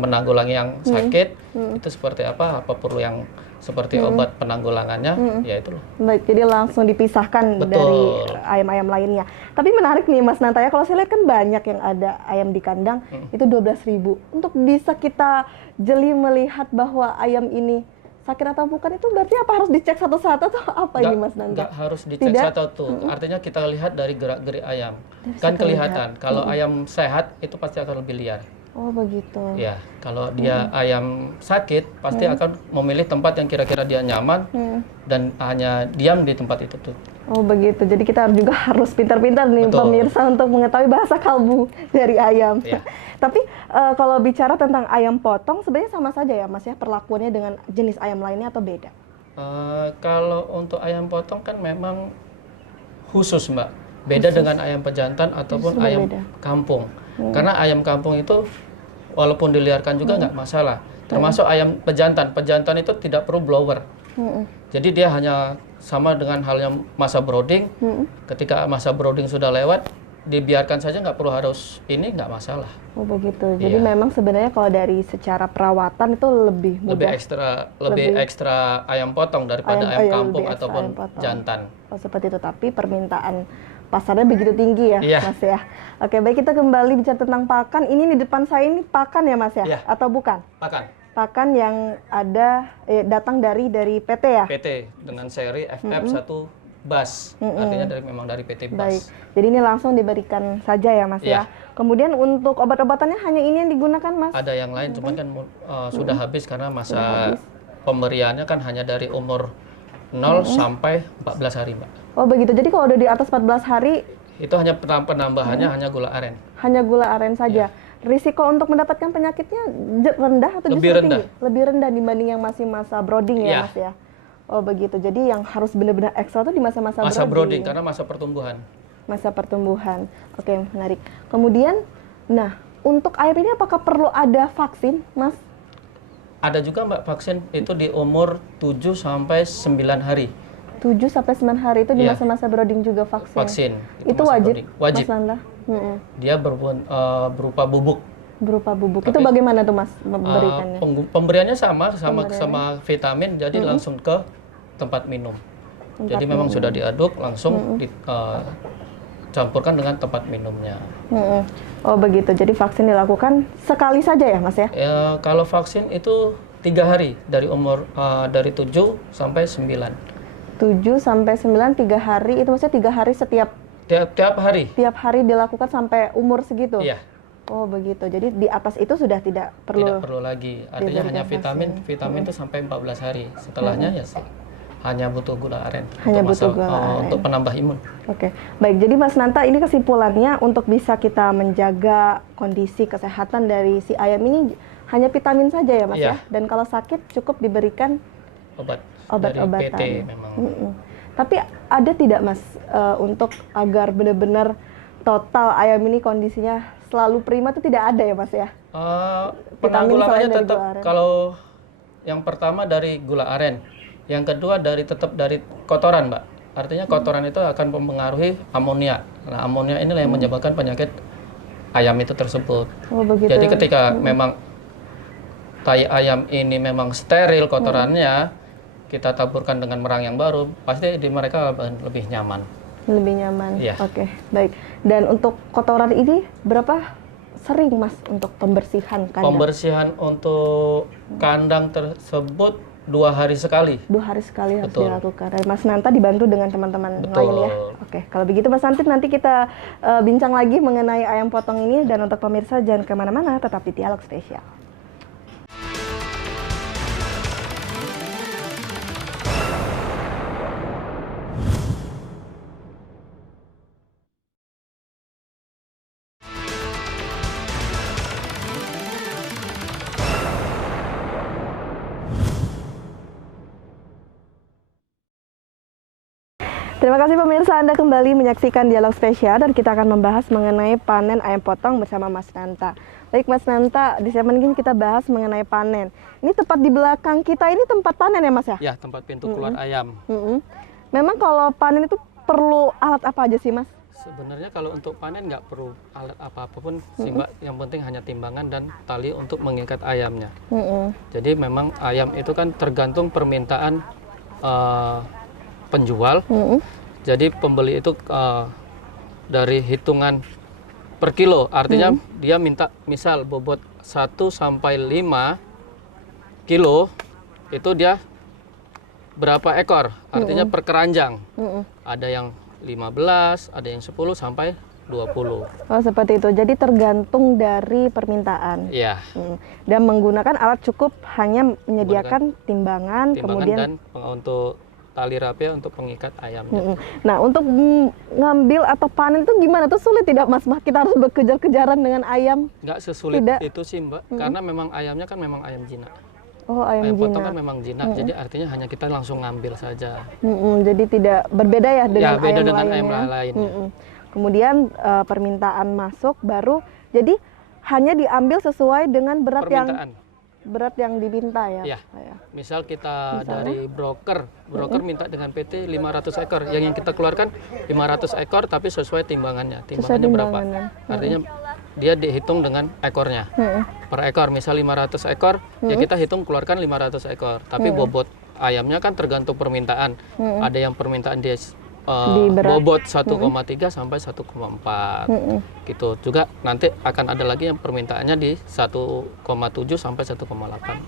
menanggulangi yang sakit. Itu seperti apa perlu yang seperti obat penanggulangannya, ya itu loh. Baik, jadi langsung dipisahkan dari ayam-ayam lainnya. Tapi menarik nih Mas Nanta ya, kalau saya lihat kan banyak yang ada ayam di kandang, itu 12.000. Untuk bisa kita jeli melihat bahwa ayam ini sakit atau bukan, itu berarti apa harus dicek satu-satu atau apa ini Mas Nanta? Nggak harus dicek satu-satu, artinya kita lihat dari gerak-gerik ayam. Kan kelihatan, kalau ayam sehat itu pasti akan lebih liar. Oh begitu. Ya, kalau dia ayam sakit pasti akan memilih tempat yang kira-kira dia nyaman dan hanya diam di tempat itu tuh. Oh begitu. Jadi kita juga harus pintar-pintar nih pemirsa untuk mengetahui bahasa kalbu dari ayam. Ya. Tapi kalau bicara tentang ayam potong sebenarnya sama saja ya Mas ya, perlakuannya dengan jenis ayam lainnya atau beda? Kalau untuk ayam potong kan memang khusus Mbak. Beda dengan ayam pejantan ataupun ayam kampung. Karena ayam kampung itu walaupun diliarkan juga nggak masalah. Termasuk ayam pejantan. Pejantan itu tidak perlu blower. Jadi dia hanya sama dengan halnya masa brooding. Ketika masa brooding sudah lewat, dibiarkan saja, nggak perlu harus ini, nggak masalah. Oh begitu. Jadi memang sebenarnya kalau dari secara perawatan itu lebih mudah. Lebih ekstra ayam potong daripada ayam kampung ataupun jantan. Oh seperti itu. Tapi permintaan pasarnya begitu tinggi ya Mas ya. Oke, baik, kita kembali bicara tentang pakan. Ini di depan saya ini pakan ya Mas ya? Atau bukan? Pakan yang ada datang dari PT ya? PT dengan seri FF1 BAS. Artinya memang dari PT BAS. Baik. Jadi ini langsung diberikan saja ya Mas ya. Kemudian untuk obat-obatannya hanya ini yang digunakan Mas? Ada yang lain, cuman kan sudah habis karena masa pemberiannya kan hanya dari umur 0 sampai 14 hari Mbak. Oh begitu, jadi kalau udah di atas 14 hari itu hanya penambahannya hanya gula aren. Hanya gula aren saja. Risiko untuk mendapatkan penyakitnya rendah atau justru tinggi? Lebih rendah dibanding yang masih masa brooding ya Mas ya? Oh begitu, jadi yang harus benar-benar ekstra itu di masa-masa brooding. Karena masa pertumbuhan. Masa pertumbuhan, oke, menarik. Kemudian, nah untuk ayam ini apakah perlu ada vaksin Mas? Ada juga Mbak vaksin itu di umur 7 sampai 9 hari. 7 sampai 9 hari itu di masa-masa brooding juga vaksin. Vaksin. Itu wajib. Wajib. Mas Nanda? Dia berupa bubuk. Berupa bubuk. Itu bagaimana tuh Mas memberikannya? Pemberiannya sama vitamin, jadi langsung ke tempat minum. Jadi memang sudah diaduk, langsung dicampurkan dengan tempat minumnya. Oh begitu. Jadi vaksin dilakukan sekali saja ya Mas ya? Kalau vaksin itu 3 hari dari 7 sampai 9. 7 sampai 9, 3 hari, itu maksudnya 3 hari setiap hari? Tiap hari dilakukan sampai umur segitu? Iya. Oh begitu, jadi di atas itu sudah tidak perlu? Tidak perlu lagi, artinya hanya vitamin itu sampai 14 hari. Setelahnya ya hanya butuh gula aren. Untuk penambah imun. Oke, baik, jadi Mas Nanta ini kesimpulannya untuk bisa kita menjaga kondisi kesehatan dari si ayam ini hanya vitamin saja ya Mas ya? Dan kalau sakit cukup diberikan Obat-obatan. PT memang. Tapi ada tidak Mas untuk agar benar-benar total ayam ini kondisinya selalu prima itu tidak ada ya Mas ya? Penanggulangannya tetap kalau yang pertama dari gula aren, yang kedua tetap dari kotoran, Mbak. Artinya kotoran itu akan mempengaruhi amonia. Nah, amonia inilah yang menyebabkan penyakit ayam itu tersebut. Oh, begitu. Jadi ketika memang tai ayam ini memang steril kotorannya, kita taburkan dengan merang yang baru, pasti di mereka lebih nyaman. Lebih nyaman. Iya. Oke, baik. Dan untuk kotoran ini berapa sering Mas untuk pembersihan kandang? Pembersihan untuk kandang tersebut 2 hari sekali. 2 hari sekali harus Betul. dilakukan. Dan Mas Nanta dibantu dengan teman-teman lain ya. Oke, kalau begitu Mas nanti kita bincang lagi mengenai ayam potong ini, dan untuk pemirsa jangan kemana-mana, tetap di Dialog Spesial. Terima kasih pemirsa, Anda kembali menyaksikan Dialog Spesial dan kita akan membahas mengenai panen ayam potong bersama Mas Nanta. Baik Mas Nanta, di segmen ini kita bahas mengenai panen. Ini tepat di belakang kita ini tempat panen ya Mas ya? Ya, tempat pintu keluar ayam. Memang kalau panen itu perlu alat apa aja sih Mas? Sebenarnya kalau untuk panen nggak perlu alat apapun sih Mbak, yang penting hanya timbangan dan tali untuk mengikat ayamnya. Jadi memang ayam itu kan tergantung permintaan penjual. Jadi pembeli itu dari hitungan per kilo, artinya dia minta misal bobot 1 sampai 5 kilo, itu dia berapa ekor, artinya per keranjang. Ada yang 15, ada yang 10 sampai 20. Oh, seperti itu. Jadi tergantung dari permintaan. Iya. Dan menggunakan alat cukup hanya menyediakan timbangan kemudian dan untuk tali rapia untuk pengikat ayamnya. Nah, untuk ngambil atau panen itu gimana? Tuh sulit tidak Mas? Kita harus berkejar-kejaran dengan ayam? Nggak sesulit itu sih Mbak, karena memang ayamnya kan memang ayam jinak. Oh, ayam potong jinak. kan memang jinak, jadi artinya hanya kita langsung ngambil saja. Jadi tidak berbeda ya dengan beda ayam dengan lainnya. ayam lainnya. Kemudian permintaan masuk baru, jadi hanya diambil sesuai dengan berat yang diminta ya. Ya. Misal kita dari broker minta dengan PT 500 ekor, yang kita keluarkan 500 ekor tapi sesuai timbangannya. Timbangannya berapa? Artinya dia dihitung dengan ekornya. Per ekor misal 500 ekor, ya kita hitung keluarkan 500 ekor. Tapi bobot ayamnya kan tergantung permintaan. Ada yang permintaan dia bobot 1,3 sampai 1,4 gitu. Juga nanti akan ada lagi yang permintaannya di 1,7 sampai 1,8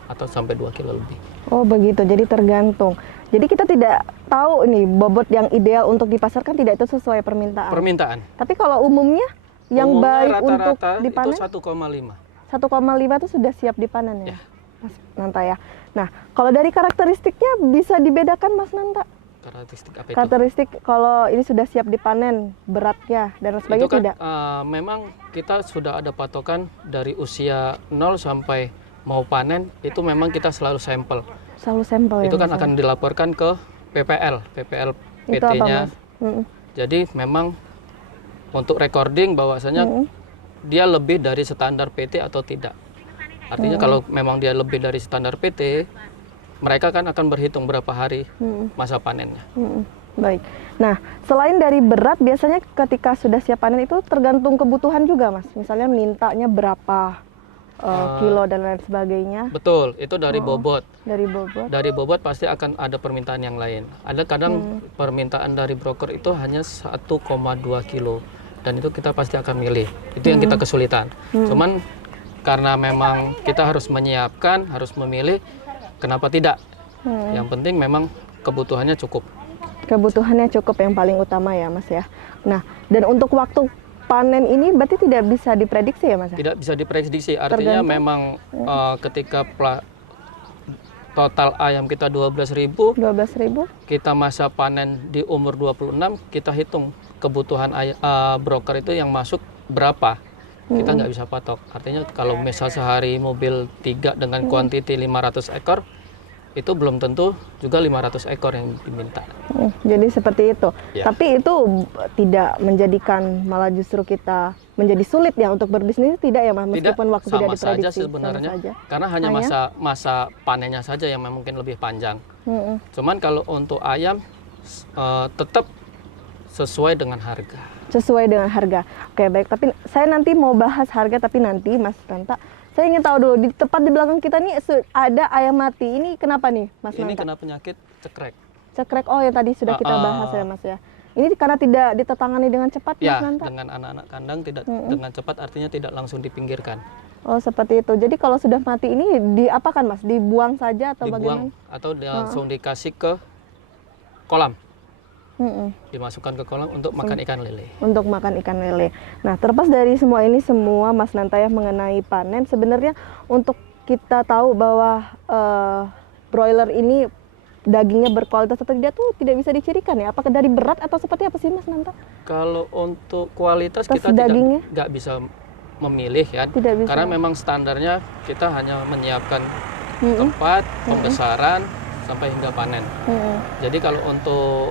atau sampai 2 kilo lebih. Oh begitu, jadi tergantung. Jadi kita tidak tahu nih bobot yang ideal untuk dipasarkan, tidak itu sesuai permintaan. Tapi kalau umumnya yang baik untuk dipanen itu 1,5. 1,5 itu sudah siap dipanen ya, Mas Nanta ya. Nah, kalau dari karakteristiknya bisa dibedakan Mas Nanta? Karakteristik apa itu? Karakteristik kalau ini sudah siap dipanen, beratnya dan sebagainya itu kan, tidak? Memang kita sudah ada patokan dari usia 0 sampai mau panen, itu memang kita selalu sampel. Selalu sampel ya? Itu kan akan dilaporkan ke PPL PT-nya. Jadi memang untuk recording bahwasanya dia lebih dari standar PT atau tidak. Artinya kalau memang dia lebih dari standar PT, mereka kan akan berhitung berapa hari masa panennya. Baik. Nah, selain dari berat, biasanya ketika sudah siap panen itu tergantung kebutuhan juga, Mas. Misalnya mintanya berapa kilo dan lain sebagainya. Betul, itu dari bobot. Dari bobot. Dari bobot pasti akan ada permintaan yang lain. Ada kadang permintaan dari broker itu hanya 1,2 kilo. Dan itu kita pasti akan milih. Itu yang kita kesulitan. Cuman karena memang kita harus menyiapkan, harus memilih, kenapa tidak? Yang penting memang kebutuhannya cukup. Kebutuhannya cukup yang paling utama ya Mas ya. Nah, dan untuk waktu panen ini berarti tidak bisa diprediksi ya Mas? Tidak bisa diprediksi, artinya memang ketika total ayam kita 12.000, kita masa panen di umur 26, kita hitung kebutuhan broker itu yang masuk berapa. Kita nggak bisa patok. Artinya kalau misal sehari mobil 3 dengan kuantiti 500 ekor, itu belum tentu juga 500 ekor yang diminta. Jadi seperti itu. Ya. Tapi itu tidak menjadikan malah justru kita menjadi sulit ya untuk berbisnis, tidak ya Mas? Meskipun waktu tidak sama diprediksi. saja sebenarnya. Sama saja. Karena hanya masa panennya saja yang mungkin lebih panjang. Cuman kalau untuk ayam tetap sesuai dengan harga. Sesuai dengan harga. Oke, baik. Tapi saya nanti mau bahas harga, tapi nanti Mas Nanta, saya ingin tahu dulu, di tepat di belakang kita nih ada ayam mati. Ini kenapa nih, Mas Nanta? Ini kena penyakit cekrek. Cekrek, oh yang tadi sudah kita bahas ya Mas ya. Ini karena tidak ditetangani dengan cepat, ya, Mas Nanta? dengan anak-anak kandang tidak dengan cepat, artinya tidak langsung dipinggirkan. Oh, seperti itu. Jadi kalau sudah mati ini diapakan Mas? Dibuang saja atau Dibuang, bagaimana? atau langsung dikasih ke kolam. Dimasukkan ke kolam untuk makan ikan lele. Untuk makan ikan lele. Nah, terlepas dari semua ini semua Mas Nanta ya mengenai panen, sebenarnya untuk kita tahu bahwa broiler ini dagingnya berkualitas atau tidak tuh tidak bisa dicirikan ya. Apakah dari berat atau seperti apa sih Mas Nanta? Kalau untuk kualitas Terus kita dagingnya? nggak bisa memilih ya, Tidak bisa. karena memang standarnya kita hanya menyiapkan tempat, pembesaran sampai hingga panen. Jadi kalau untuk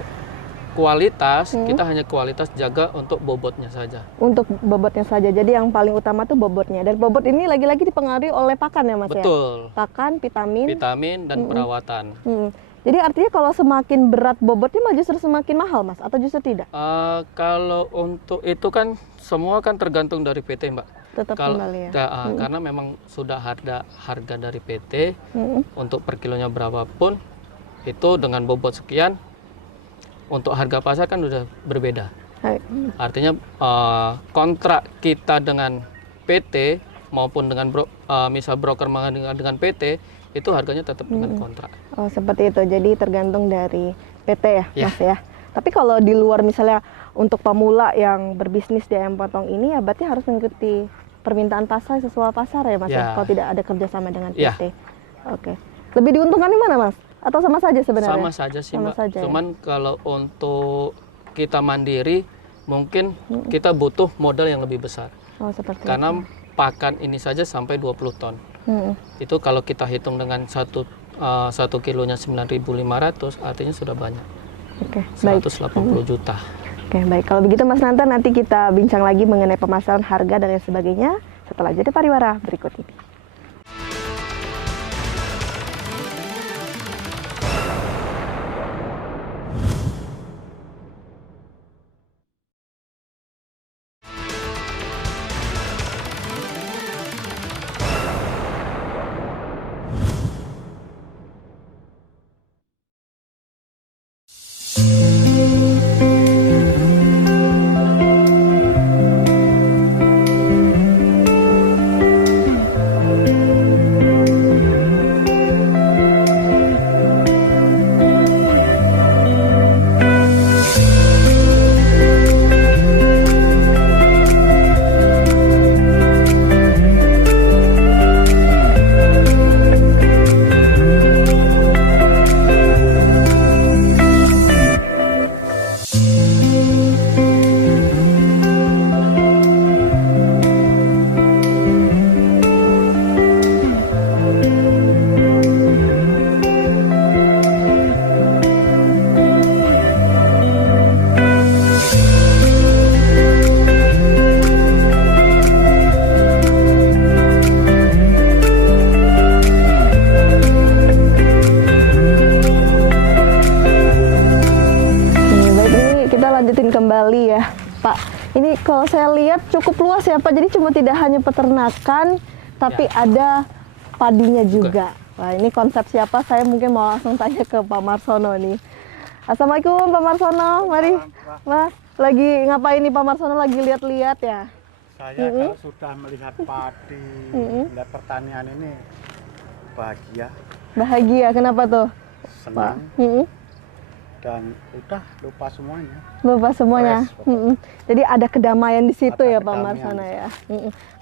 kualitas, kita hanya kualitas jaga untuk bobotnya saja. Untuk bobotnya saja. Jadi yang paling utama tuh bobotnya. Dan bobot ini lagi-lagi dipengaruhi oleh pakan ya Mas ya? Betul. Pakan, vitamin Dan perawatan. Jadi artinya kalau semakin berat bobotnya malah justru semakin mahal Mas? Atau justru tidak? Kalau untuk itu kan semua kan tergantung dari PT Mbak. Tetap kembali ya? Karena memang sudah harga dari PT untuk per kilonya berapapun, itu dengan bobot sekian, untuk harga pasar kan udah berbeda. Artinya kontrak kita dengan PT maupun dengan misal broker dengan PT itu harganya tetap dengan kontrak. Oh, seperti itu. Jadi tergantung dari PT ya, Mas ya. Tapi kalau di luar misalnya untuk pemula yang berbisnis di ayam potong ini ya berarti harus mengikuti permintaan pasar sesuai pasar ya Mas ya. Kalau tidak ada kerjasama dengan PT. Oke. Lebih diuntungkan di mana Mas? Atau sama saja sebenarnya? Sama saja sih sama Mbak. Saja, Cuman kalau untuk kita mandiri mungkin kita butuh modal yang lebih besar. Oh, seperti karena itu. Pakan ini saja sampai 20 ton. Itu kalau kita hitung dengan satu kilonya 9.500, artinya sudah banyak. Oke, 180 juta. Oke, baik. Kalau begitu Mas Nanta, nanti kita bincang lagi mengenai pemasaran harga dan lain sebagainya setelah jeda pariwara berikut ini. Kembali ya Pak, ini kalau saya lihat cukup luas ya Pak, jadi cuma tidak hanya peternakan tapi ada padinya juga. Wah, ini konsep siapa? Saya mungkin mau langsung tanya ke Pak Marsono nih. Assalamualaikum Pak Marsono, mari Mas, lagi ngapain nih Pak Marsono? Lagi lihat-lihat ya? Saya kalau sudah melihat padi, melihat pertanian ini bahagia. Bahagia, kenapa tuh? Senang. Dan udah lupa semuanya. Lupa semuanya. Jadi ada kedamaian di situ ada ya Pak Marsono ya.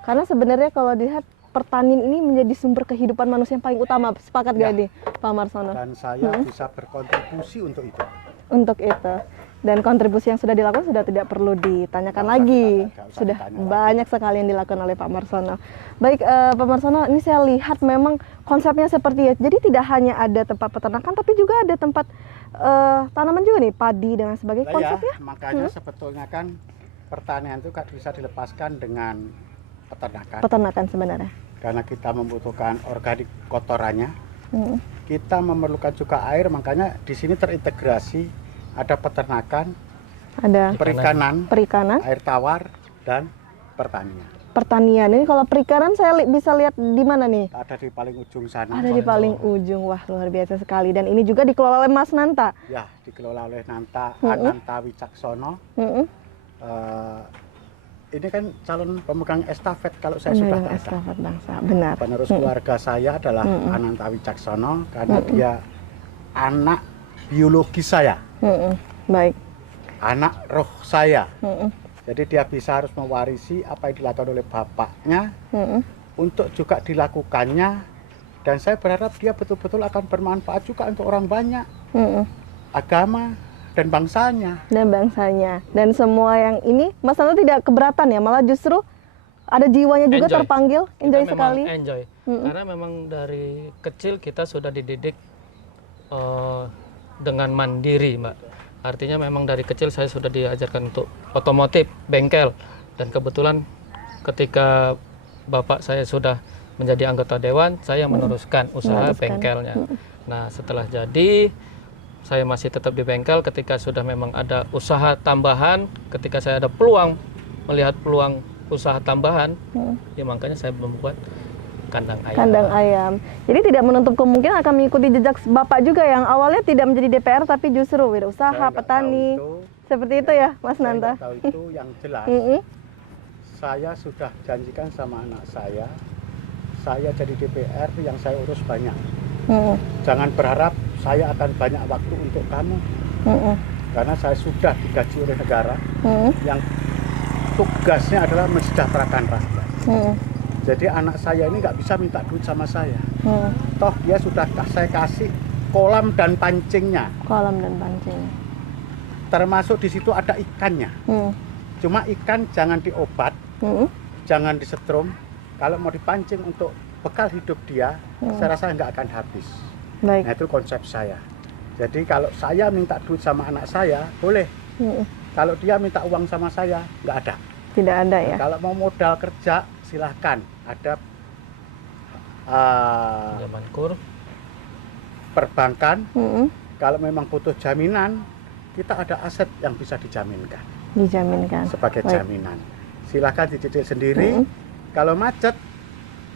Karena sebenarnya kalau dilihat pertanian ini menjadi sumber kehidupan manusia yang paling utama. Sepakat gak nih Pak Marsono? Dan saya bisa berkontribusi untuk itu. Untuk itu. Dan kontribusi yang sudah dilakukan sudah tidak perlu ditanyakan lagi. Sudah banyak sekali yang dilakukan oleh Pak Marsono. Baik, Pak Marsono, ini saya lihat memang konsepnya seperti ya. Jadi tidak hanya ada tempat peternakan, tapi juga ada tempat tanaman juga nih, padi dan sebagainya. Konsepnya? Ya, makanya sebetulnya kan pertanian itu kan bisa dilepaskan dengan peternakan. Peternakan sebenarnya. Karena kita membutuhkan organik kotorannya, kita memerlukan juga air. Makanya di sini terintegrasi. Ada peternakan, ada perikanan, air tawar, dan pertanian. Pertanian ini kalau perikanan saya bisa lihat di mana nih? Ada di paling ujung sana. Ada di paling ujung, wah luar biasa sekali. Dan ini juga dikelola oleh Mas Nanta. Ya, dikelola oleh Ananta Wicaksono. Ini kan calon pemegang estafet kalau saya sudah kata. Estafet bangsa, benar. Penerus keluarga saya adalah Ananta Wicaksono karena dia anak biologi saya. Baik. Anak roh saya. Jadi dia bisa harus mewarisi apa yang dilakukan oleh bapaknya untuk juga dilakukannya. Dan saya berharap dia betul-betul akan bermanfaat juga untuk orang banyak, agama dan bangsanya. Dan semua yang ini Mas Nanta tidak keberatan ya, malah justru ada jiwanya juga terpanggil, enjoy sekali. Enjoy. Karena memang dari kecil kita sudah dididik dengan mandiri, Mbak. Artinya memang dari kecil saya sudah diajarkan untuk otomotif, bengkel. Dan kebetulan ketika bapak saya sudah menjadi anggota dewan, saya meneruskan usaha bengkelnya. Nah, setelah jadi, saya masih tetap di bengkel. Ketika sudah memang ada usaha tambahan, ketika saya ada peluang, melihat peluang usaha tambahan, ya makanya saya membuat kandang ayam. Jadi tidak menutup kemungkinan akan mengikuti jejak Bapak juga yang awalnya tidak menjadi DPR tapi justru wirausaha, petani. Seperti itu ya, Mas Nanta? Saya tahu itu yang jelas. Saya sudah janjikan sama anak saya jadi DPR yang saya urus banyak. Jangan berharap saya akan banyak waktu untuk kamu. Karena saya sudah digaji oleh negara yang tugasnya adalah mensejahterakan rakyat. Jadi anak saya ini nggak bisa minta duit sama saya. Toh dia sudah saya kasih kolam dan pancingnya. Termasuk di situ ada ikannya. Cuma ikan jangan diobat, jangan disetrum. Kalau mau dipancing untuk bekal hidup dia, saya rasa nggak akan habis. Nah itu konsep saya. Jadi kalau saya minta duit sama anak saya, boleh. Kalau dia minta uang sama saya, nggak ada. Tidak ada ya. Kalau mau modal kerja, silahkan. Ada perbankan. Kalau memang butuh jaminan, kita ada aset yang bisa dijaminkan. Sebagai jaminan. Silahkan dicicil sendiri. Kalau macet,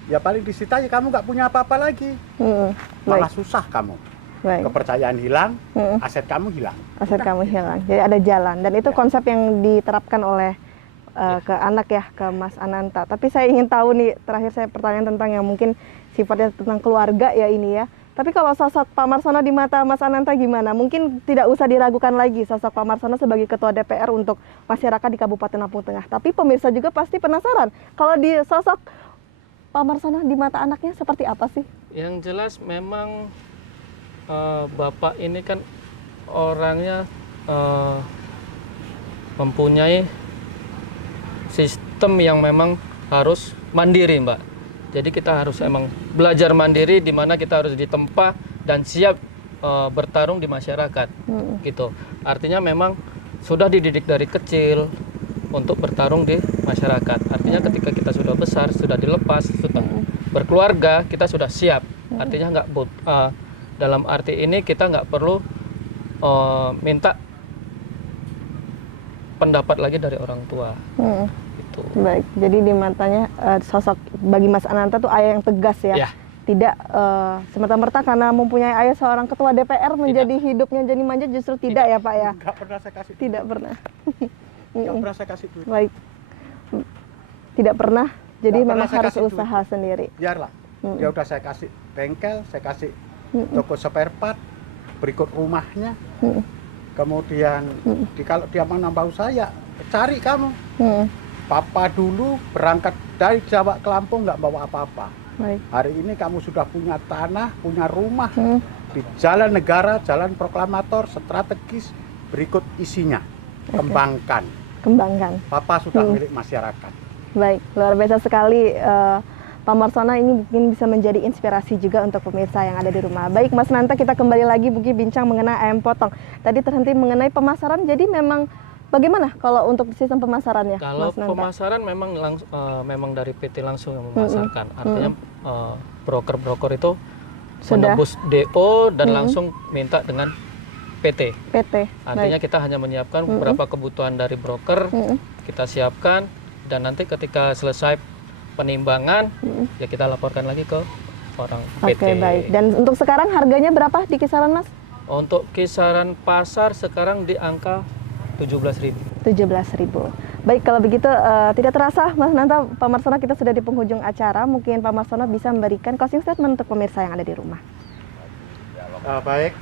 ya paling disita ya kamu nggak punya apa-apa lagi. Malah susah kamu. Kepercayaan hilang, aset kamu hilang. Jadi ada jalan. Dan itu konsep yang diterapkan oleh ke anak ya, ke Mas Ananta. Tapi saya ingin tahu nih, terakhir saya pertanyaan tentang yang mungkin sifatnya tentang keluarga ya ini ya. Tapi kalau sosok Pak Marsono di mata Mas Ananta gimana? Mungkin tidak usah diragukan lagi sosok Pak Marsono sebagai Ketua DPR untuk masyarakat di Kabupaten Lampung Tengah. Tapi pemirsa juga pasti penasaran, kalau di sosok Pak Marsono di mata anaknya seperti apa sih? Yang jelas memang Bapak ini kan orangnya mempunyai sistem yang memang harus mandiri, Mbak. Jadi kita harus emang belajar mandiri, di mana kita harus ditempa dan siap bertarung di masyarakat, gitu. Artinya memang sudah dididik dari kecil untuk bertarung di masyarakat. Artinya ketika kita sudah besar, sudah dilepas, sudah berkeluarga, kita sudah siap. Artinya dalam arti ini kita nggak perlu minta pendapat lagi dari orang tua. Baik, jadi di matanya sosok bagi Mas Ananta tuh ayah yang tegas ya. Tidak semerta-merta karena mempunyai ayah seorang ketua DPR menjadi hidupnya jadi manja, justru tidak ya Pak ya. Enggak pernah saya kasih. Tidak pernah. Enggak pernah saya kasih duit. Baik. Tidak pernah. Jadi Nggak memang pernah harus usaha duit. sendiri. Biarlah. Ya udah saya kasih bengkel, saya kasih toko spare part, berikut rumahnya. Kemudian kalau dia mau nambah usaha, cari kamu. Papa dulu berangkat dari Jawa ke Lampung nggak bawa apa-apa. Hari ini kamu sudah punya tanah, punya rumah di jalan negara, jalan proklamator, strategis, berikut isinya. Kembangkan. Papa sudah milik masyarakat. Baik, luar biasa sekali. Pak Marsono ini mungkin bisa menjadi inspirasi juga untuk pemirsa yang ada di rumah. Baik, Mas Nanta, kita kembali lagi mungkin bincang mengenai ayam potong. Tadi terhenti mengenai pemasaran, jadi memang bagaimana kalau untuk sistem pemasarannya? Kalau pemasaran memang dari PT langsung yang memasarkan. Artinya broker-broker itu menembus DO dan langsung minta dengan PT. Artinya kita hanya menyiapkan beberapa kebutuhan dari broker, kita siapkan, dan nanti ketika selesai penimbangan, ya kita laporkan lagi ke orang PT. Oke, baik. Dan untuk sekarang harganya berapa di kisaran, Mas? Untuk kisaran pasar sekarang di angka 17.000. 17.000. Baik, kalau begitu tidak terasa, Mas Nanta, Pak Marsono, kita sudah di penghujung acara. Mungkin Pak Marsono bisa memberikan closing statement untuk pemirsa yang ada di rumah. Baik.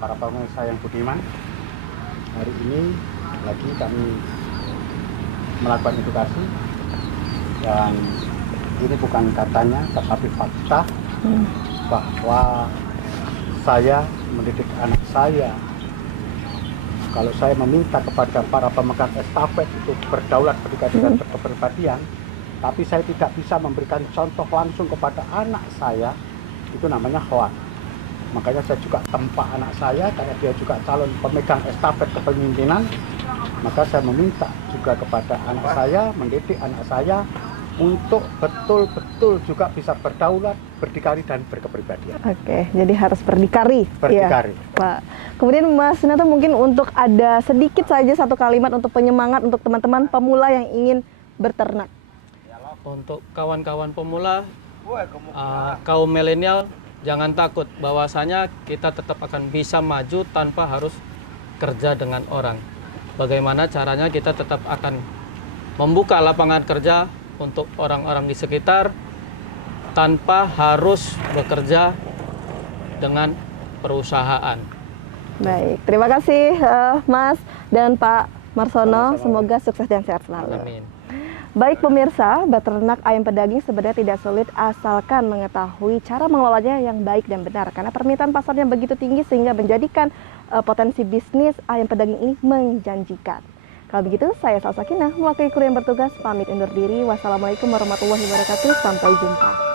Para pemirsa yang budiman, hari ini lagi kami melakukan edukasi, dan ini bukan katanya tetapi fakta bahwa saya mendidik anak saya. Kalau saya meminta kepada para pemegang estafet itu berdaulat, berdikari dan berkepribadian, tapi saya tidak bisa memberikan contoh langsung kepada anak saya, itu namanya hoax. Makanya saya juga tempa anak saya, karena dia juga calon pemegang estafet kepemimpinan. Maka saya meminta juga kepada anak saya, mendidik anak saya untuk betul-betul juga bisa berdaulat, berdikari dan berkepribadian. Oke, jadi harus berdikari. Berdikari. Ya, Pak. Kemudian Mas Nanta, mungkin untuk ada sedikit saja satu kalimat untuk penyemangat untuk teman-teman pemula yang ingin berternak. Untuk kawan-kawan pemula, kaum milenial, jangan takut bahwasanya kita tetap akan bisa maju tanpa harus kerja dengan orang. Bagaimana caranya kita tetap akan membuka lapangan kerja untuk orang-orang di sekitar tanpa harus bekerja dengan perusahaan. Baik, terima kasih Mas dan Pak Marsono. Semoga sukses dan sehat selalu. Amin. Baik pemirsa, beternak ayam pedaging sebenarnya tidak sulit asalkan mengetahui cara mengelolanya yang baik dan benar. Karena permintaan pasarnya begitu tinggi sehingga menjadikan potensi bisnis ayam pedaging ini menjanjikan. Kalau begitu, saya Salsa Kinah, mewakili kru yang bertugas, pamit undur diri. Wassalamualaikum warahmatullahi wabarakatuh. Sampai jumpa.